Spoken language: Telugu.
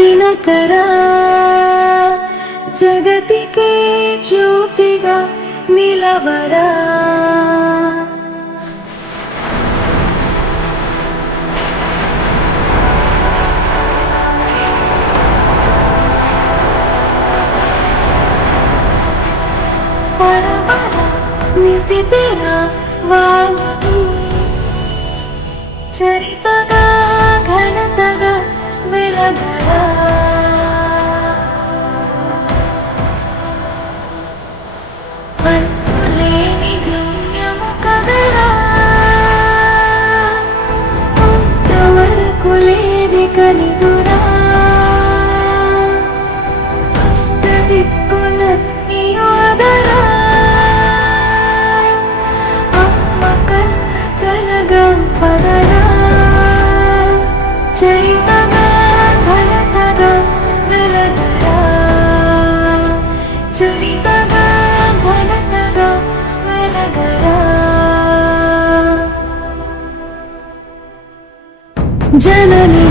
ದಿನಕರ ಜಗತ್ತಿಗೆ ಜ್ಯೋತಿಗ ನಿಲವರ ಪರವರ ನಿಸಿದಿನ ವಾಮಿ ಚರಿತಗ ಘನತಗ ಬೆಳಗರ ಅಂತುಲೇನಿ ದಿವ್ಯ ಮುಖದರ ಅಂತವరకు లేని కనిదుర అష్టదిక్కుల నియోదర అమ్మ కన్న కలగం పదర చరితగ ఘనతగ వెలగర చరితగ ఘనతగ వెలగర ಜನನಿ